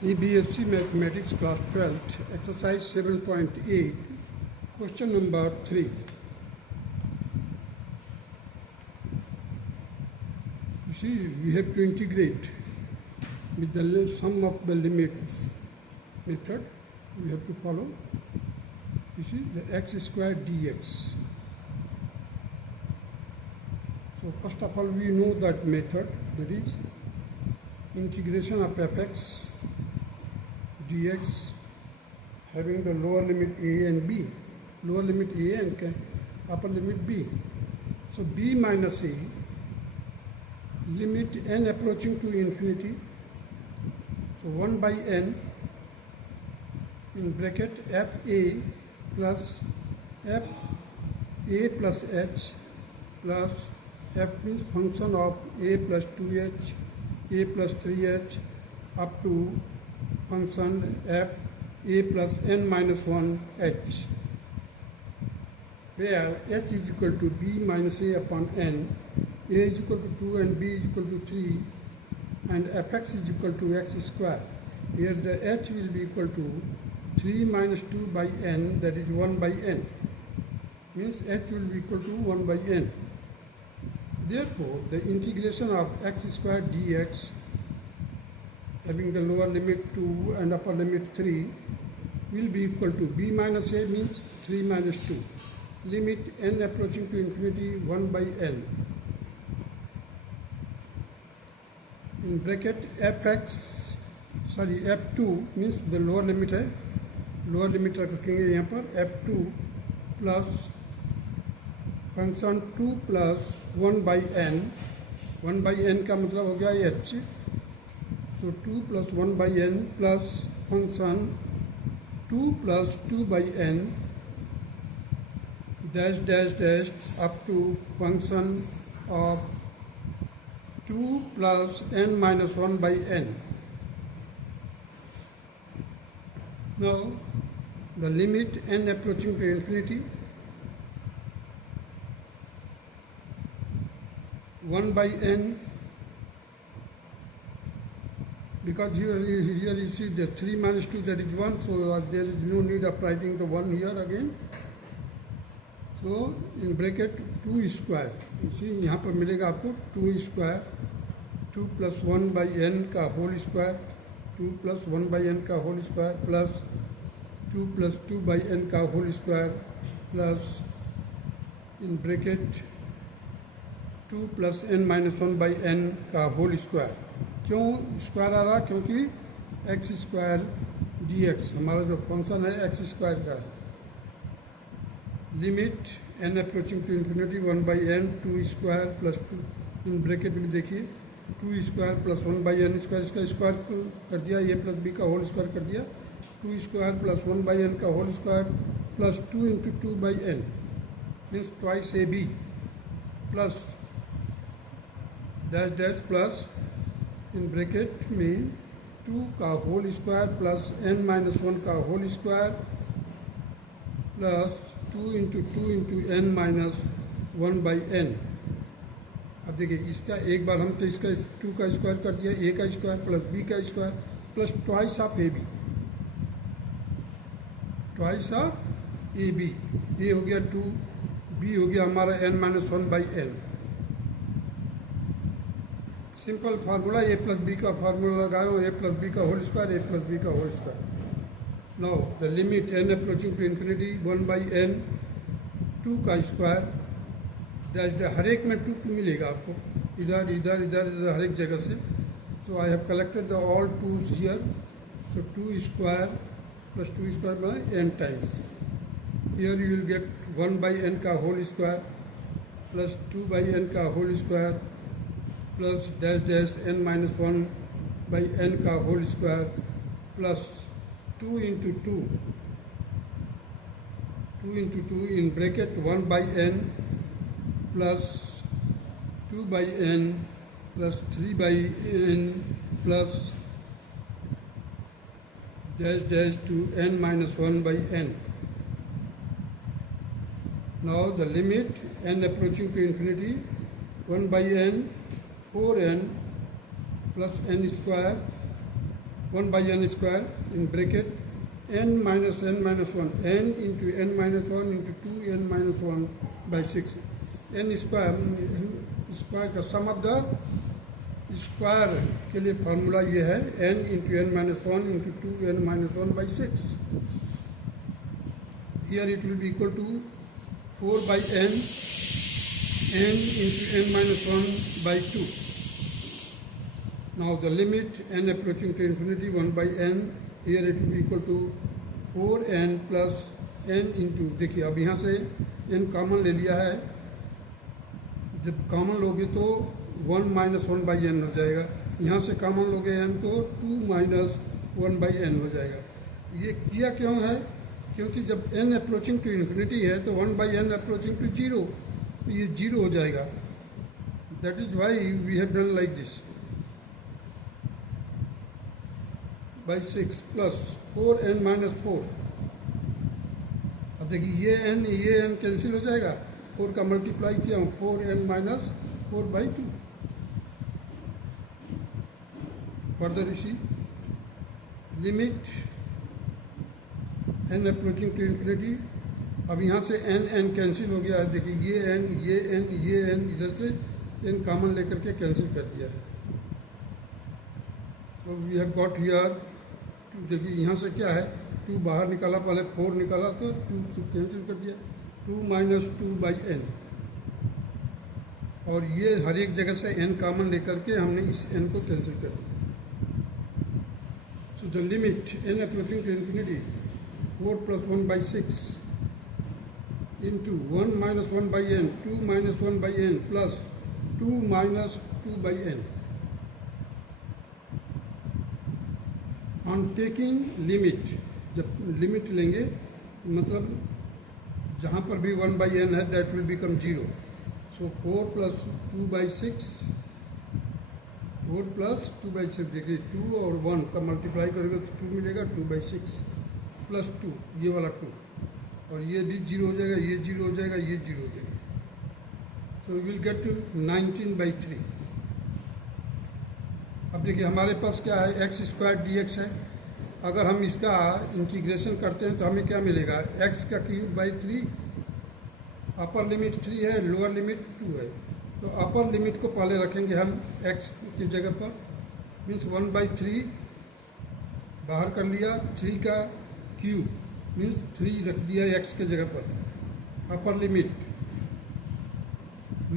CBSE Mathematics Class 12th, Exercise 7.8, Question number 3. You see, we have to integrate with the sum of the limits method. We have to follow. You see, the x squared dx. So first of all, we know that method, that is integration of fx dx having the lower limit a and b, lower limit a and upper limit b. So b minus a, limit n approaching to infinity, so 1 by n in bracket f a plus f a plus h plus f means function of a plus 2h, a plus 3h up to function f a plus n minus 1 h, where h is equal to b minus a upon n, a is equal to 2 and b is equal to 3, and fx is equal to x square. Here the h will be equal to 3 minus 2 by n, that is 1 by n, means h will be equal to 1 by n. Therefore, the integration of x squared dx having the lower limit 2 and upper limit 3 will be equal to b minus a means 3 minus 2. Limit n approaching to infinity 1 by n. In bracket f2 means the lower limit है, lower limit रखेंगे यहाँ पर f2 plus function 2 plus 1 by n, 1 by n का मतलब हो गया h, so 2 plus 1 by n plus function 2 plus 2 by n dash dash dash up to function of 2 plus n minus 1 by n. Now the limit n approaching to infinity 1 by n, because here you see the 3 minus 2, that is 1, so there is no need of writing the 1 here again. So in bracket 2 square, you see यहाँ पर मिलेगा आपको 2 square, 2 plus 1 by n का whole square, 2 plus 1 by n का whole square plus 2 plus 2 by n का whole square plus in bracket 2 plus n minus 1 by n का whole square. क्यों square आ रहा? क्योंकि एक्स स्क्वायर डी एक्स हमारा जो function है एक्स स्क्वायर का, limit N approaching to infinity 1 by N 2 square plus 2 in bracket में देखिए 2 square plus 1 by n square, इसका स्क्वायर कर दिया, ए प्लस बी का होल स्क्वायर कर दिया, 2 स्क्वायर प्लस 1 बाई एन का whole square plus 2 into 2 by n means twice a b plus dash dash plus in bracket में 2 का whole square plus n minus 1 का whole square plus 2 into n minus 1 by n. अब देखिए इसका एक बार हम तो इसका 2 का स्क्वायर कर दिया, a का स्क्वायर प्लस b का square plus twice of A B, twice of A B, A हो गया 2, b हो गया हमारा n minus 1 by n. Simple formula A plus B का फार्मूला लगाओ, ए प्लस बी का whole square, A plus B का whole square. Now the limit N approaching to infinity 1 by N 2 का स्क्वायर डैश हर एक में 2 मिलेगा आपको, इधर इधर इधर इधर हर एक जगह से. So I have collected the all 2s here, so 2 square plus 2 square बना n times. Here you will get 1 by N का whole square plus 2 by N का whole square plus dash dash n minus 1 by n का whole square plus 2 into 2 in bracket 1 by n plus 2 by n plus 3 by n plus dash dash to n minus 1 by n. Now the limit n approaching to infinity 1 by n 4n plus n square 1 by n square in bracket n minus 1 n into n minus 1 into 2 n minus 1 by 6. n square का सम of the square के लिए formula ये है n into n minus one into 2n minus 1 by 6. Here it will be equal to 4 by n into n minus 1 by 2. Now the limit n approaching to infinity 1 by n, here it will be equal to 4n plus n into, देखिए अब यहाँ से n common ले लिया है, जब common लोगे तो 1 minus 1 by n हो जाएगा, यहाँ से कॉमन लोगे n तो 2 minus 1 by n हो जाएगा. ये किया क्यों है? क्योंकि जब n अप्रोचिंग टू इन्फिनिटी है तो 1 by n अप्रोचिंग टू 0, तो ये 0 हो जाएगा. That is why we have done like this by 6 plus 4n minus 4. अब देखिए ये n कैंसिल हो जाएगा, 4 का मल्टीप्लाई किया हूँ 4n minus 4 by 2. फर्दर इसी limit n approaching to infinity. अब यहाँ से n कैंसिल हो गया है, देखिए ये n इधर से n कॉमन लेकर के कैंसिल कर दिया है. तो वी हैव गॉट हियर, देखिए यहाँ से क्या है 2 बाहर निकाला, पहले 4 निकाला तो 2 कैंसिल कर दिया, 2 minus 2 by n. और ये हर एक जगह से n कॉमन लेकर के हमने इस n को कैंसिल कर दिया. So the limit n approaching to infinity 4 plus 1 by 6 into 1 minus 1 by n, 2 minus 1 by n plus 2 minus 2 by n. On taking limit, जब लिमिट लेंगे मतलब जहाँ पर भी 1 by n है that will become 0. So 4 plus 2 by 6, 4 plus 2 by 6, देखिए 2 और 1 का मल्टीप्लाई करेंगे तो 2 मिलेगा, 2 by 6 प्लस 2, ये वाला 2, और ये भी 0 हो जाएगा, ये 0 हो जाएगा, ये 0 हो जाएगा. So we will get to 19 by 3. अब देखिए हमारे पास क्या है, एक्स स्क्वायर डी एक्स है. अगर हम इसका इंटीग्रेशन करते हैं तो हमें क्या मिलेगा, एक्स का क्यूब बाई 3. अपर लिमिट 3 है, लोअर लिमिट 2 है. तो अपर लिमिट को पहले रखेंगे हम एक्स की जगह पर, मीन्स 1 by 3 बाहर कर लिया, 3 का क्यूब मीन्स 3 रख दिया एक्स के जगह पर. Upper limit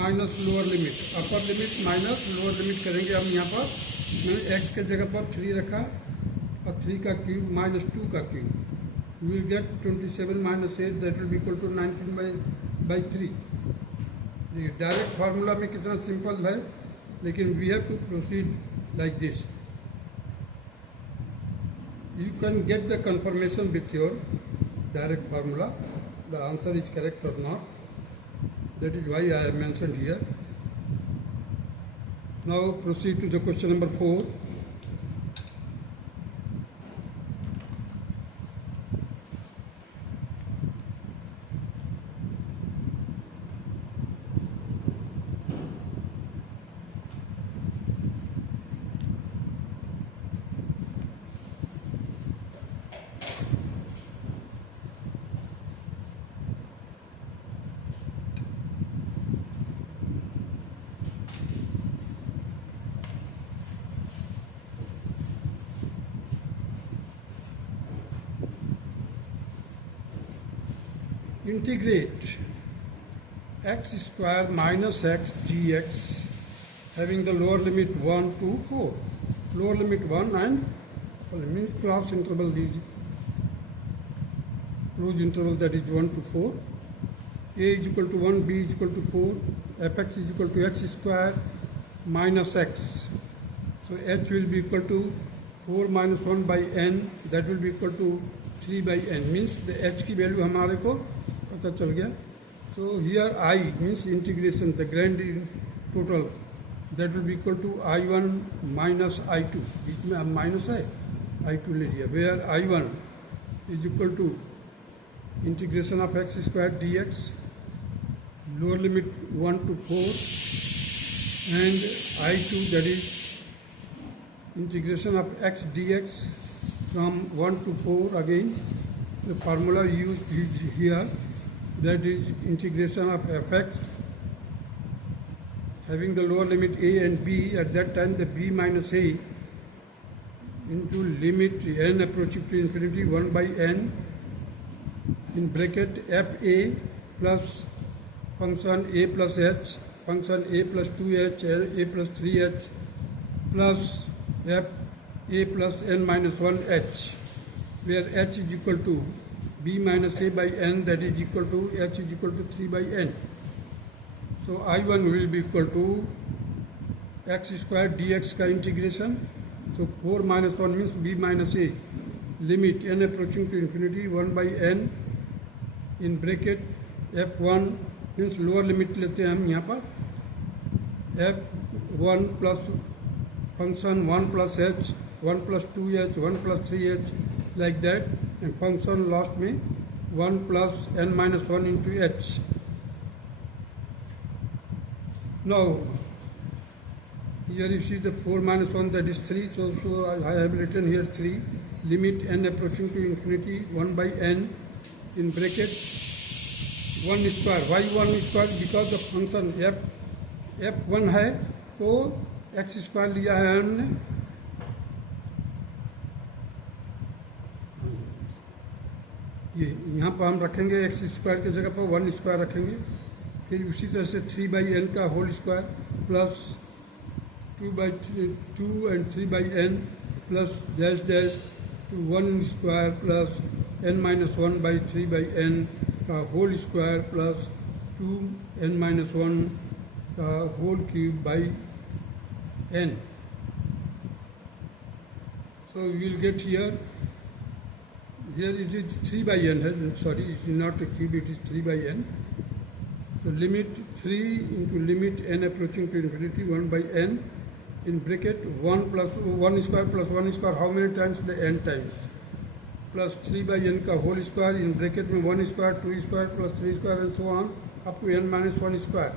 minus lower limit, upper limit minus lower limit करेंगे हम. यहाँ पर मैंने एक्स के जगह पर 3 रखा और 3 का क्यूब माइनस 2 का cube, we will get 27 minus 8, that will be equal to 19 by 3. देखिए डायरेक्ट फार्मूला में कितना सिंपल है, लेकिन we have to proceed like this. You can get the confirmation with your direct formula, the answer is correct or not. That is why I have mentioned here. Now proceed to the question number 4. Integrate x square minus x dx having the lower limit 1 to 4. Lower limit 1 and means closed interval, closed interval, that is 1 to 4. A is equal to 1, b is equal to 4, fx is equal to x square minus x. So h will be equal to 4 minus 1 by n, that will be equal to 3 by n, means the h की value हमारे को पता चल गया. So here I means integration, the grand total, that will be equal to I1 minus I2. इसमें अब minus है, I2 ले लिया, where I1 is equal to integration of x square dx, lower limit 1 to 4, and I2 that is integration of x dx from 1 to 4 again. The formula used is here, that is integration of fx having the lower limit a and b. At that time the b minus a into limit n approaching to infinity 1 by n in bracket fa plus function a plus h, function a plus 2h, a plus 3h plus f a plus n minus 1h, where h is equal to b minus a by n, that is equal to h is equal to 3 by n. So I1 will be equal to x square dx का integration. So 4 minus 1 means b minus a, limit n approaching to infinity 1 by n in bracket f1 means lower limit लेते हैं हम यहाँ पर, f1 plus function 1 plus h, 1 plus 2h, 1 plus 3h, like that, and function last में 1 plus n minus 1 into h. Now here you see the 4 minus 1, that is 3, so I have written here 3, limit n approaching to infinity 1 by n in bracket 1 square. Why 1 square? Because the function f1 है तो x square लिया है हमने, ये यहाँ पर हम रखेंगे x स्क्वायर की जगह पर 1 स्क्वायर रखेंगे, फिर उसी तरह से 3 by n का whole square plus 2 by 2 and 3 by n plus dash dash to 1 square plus n minus 1 by 3 by n का whole square plus 2 n minus 1 का whole cube by n. So we will get here it is 3 by n, sorry, it is not a cube, it is 3 by n. So limit 3 into limit n approaching to infinity 1 by n in bracket 1 plus 1 square plus 1 square, how many times? The n times, plus 3 by n का whole square in bracket में 1 square, 2 square plus 3 square and so on up to n minus 1 square,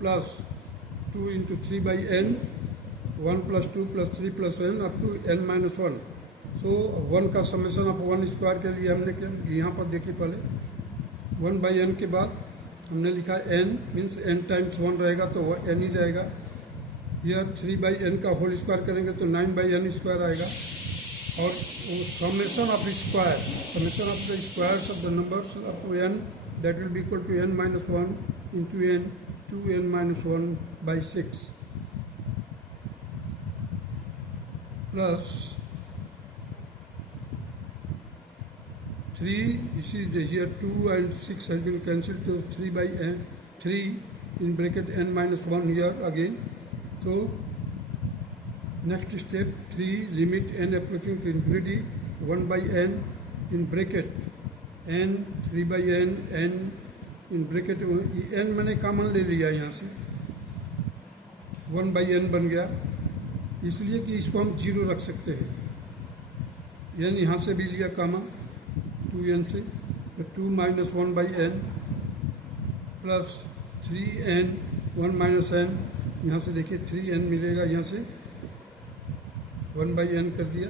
plus 2 into 3 by n, 1 plus 2 plus 3 plus n up to n minus 1. So 1 का summation of 1 square के लिए हमने क्या यहाँ पर देखिए, पहले 1 by n के बाद हमने लिखा n मीन्स n टाइम्स 1 रहेगा तो वह n ही रहेगा. यह 3 by n का होल स्क्वायर करेंगे तो 9 by n स्क्वायर आएगा, और summation of square, summation of the squares of the numbers up to n, that will be equal to n minus 1 into n 2n minus 1 by 6 plus 3, you see here 2 and 6 has been cancelled, so 3 by n, 3 in bracket n minus 1 here again. So next step 3 limit n approaching to infinity 1 by n in bracket n 3 by n in bracket n मैंने common ले लिया यहाँ से, 1 by n बन गया, इसलिए कि इसको हम 0 रख सकते हैं. n यहाँ से भी लिया कॉमन 2n से, तो 2 minus 1 by n plus 3n 1 minus n, यहाँ से देखिए 3n मिलेगा, यहाँ से 1 by n कर दिया,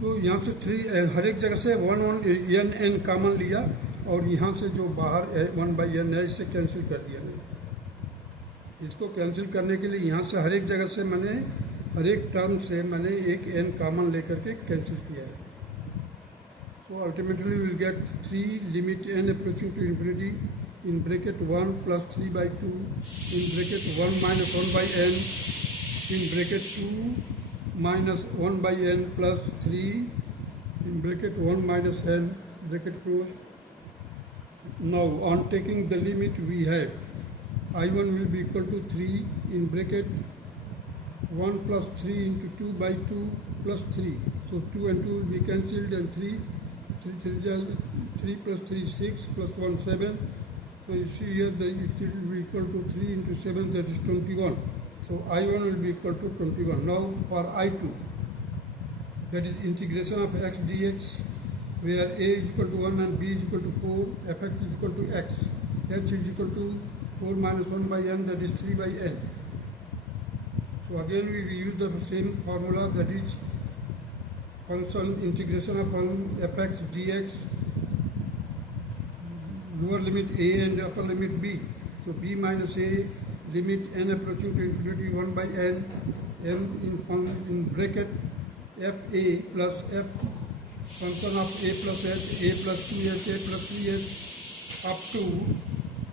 तो यहाँ से 3 हर एक जगह से 1 n कॉमन लिया, और यहाँ से जो बाहर 1 by n है इसे कैंसिल कर दिया मैंने. इसको कैंसिल करने के लिए यहाँ से हर एक जगह से मैंने हर एक टर्म से मैंने एक n कॉमन लेकर के कैंसिल किया है. So ultimately we will get 3 limit n approaching to infinity in bracket 1 plus 3 by 2 in bracket 1 minus 1 by n in bracket 2 minus 1 by n plus 3 in bracket 1 minus n bracket closed. Now on taking the limit we have I1 will be equal to 3 in bracket 1 plus 3 into 2 by 2 plus 3. So 2 and 2 will be cancelled, and 3 plus 3 6 plus 1 7. So you see here that it will be equal to 3 into 7, that is 21. So I1 will be equal to 21. Now for I2, that is integration of x dx, where a is equal to 1 and b is equal to 4, fx is equal to x, h is equal to 4 minus 1 by n, that is 3 by n. So again we use the same formula, that is function integration of fx dx, lower limit a and upper limit b. So b minus a, limit n approaching to infinity 1 by n, in bracket f a plus f, function of a plus h, a plus 2h, a plus 3h, up to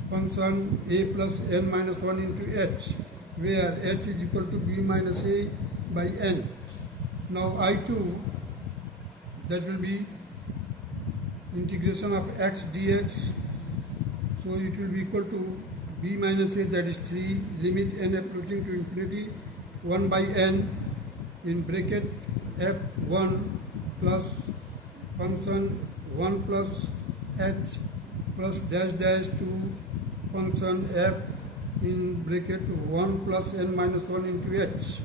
function a plus n minus 1 into h, where h is equal to b minus a by n. Now I2, that will be integration of x dx, so it will be equal to b minus a, that is 3, limit n approaching to infinity 1 by n, in bracket f1 plus function 1 plus h plus dash dash to function f in bracket 1 plus n minus 1 into h.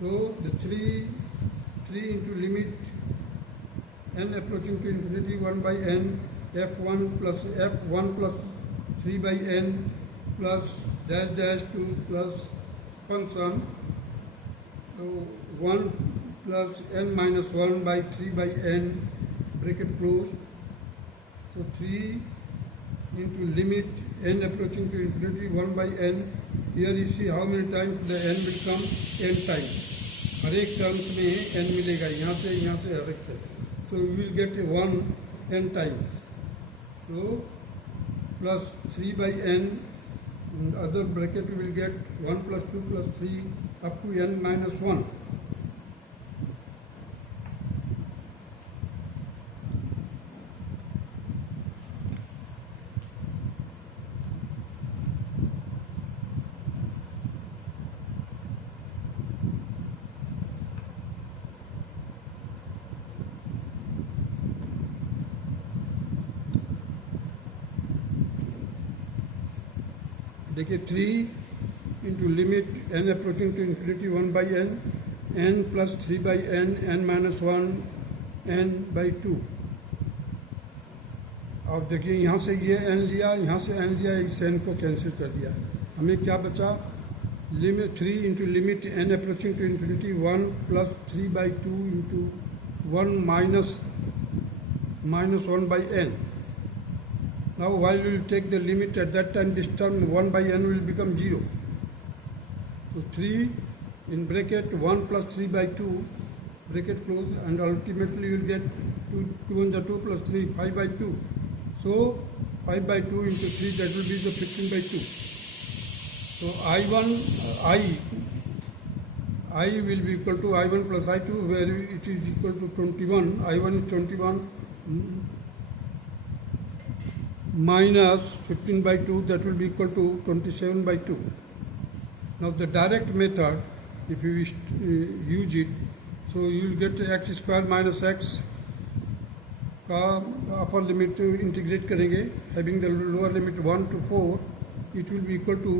So the 3 into limit n approaching to infinity 1 by n, f1 plus 3 by n plus dash dash to plus function 1 plus n minus 1 by 3 by n, bracket closed. So 3 into limit n approaching to infinity 1 by n. Here you see how many times the n will come, n times. हर एक terms में n मिलेगा, यहाँ से हर एक से. So you will get 1 n times. So plus 3 by n, other bracket you will get 1 plus 2 plus 3 up to n minus 1. देखिए 3 into limit n approaching to infinity 1 by n plus 3 by n minus 1, n by 2. अब देखिए यहाँ से ये n लिया, यहाँ से n लिया, इस n को कैंसिल कर दिया. हमें क्या बचा, limit 3 into limit n approaching to infinity 1 plus 3 by 2 into 1 minus 1 by n. Now while we will take the limit, at that time this term 1 by n will become 0. So 3 in bracket 1 plus 3 by 2, bracket close, and ultimately you will get 2 and the 2 plus 3, 5 by 2. So 5 by 2 into 3, that will be the 15 by 2. So I will be equal to I1 plus I2, where it is equal to 21. I1 is 21 minus 15 by 2, that will be equal to 27 by 2. Now the direct method, if you wish to use it, so you will get x square minus x का upper limit integrate करेंगे, having the lower limit 1 to 4, it will be equal to,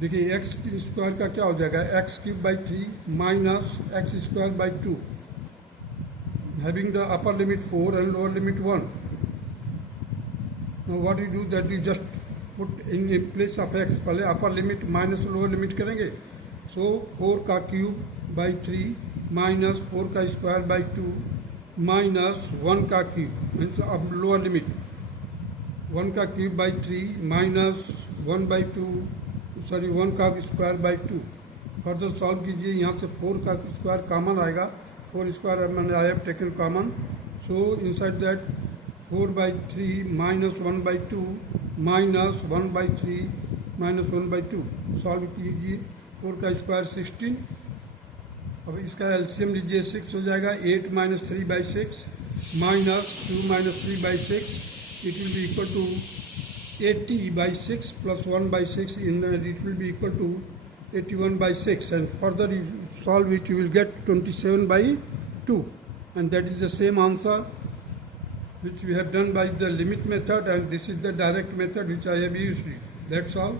देखिए x square का क्या हो जाएगा, x cube by 3 minus x square by 2, having the upper limit 4 and lower limit 1. Now what you do, that you just put in place of x, पहले upper limit minus lower limit करेंगे. सो 4 का cube by 3 minus 4 का square by 2 minus 1 का cube, means अब lower limit 1 का cube by 3 minus 1 by 2, sorry 1 का square by 2. Further solve कीजिए, यहाँ से 4 का स्क्वायर कॉमन आएगा, 4 स्क्वायर मैंने I have taken common. So inside that 4 by 3 minus 1 by 2 minus 1 by 3 minus 1 by 2. Solve कीजिए, 4 का स्क्वायर 16. अब इसका एलसीएम लीजिए, 6 हो जाएगा. 8 minus 3 by 6 minus 2 minus 3 by 6, it will be equal to 80 by 6 plus 1 by 6, it will be equal to 81 by 6, and further you solve it, you will get 27 by 2, and that is the same answer which we have done by the limit method, and this is the direct method which I have used. That's all.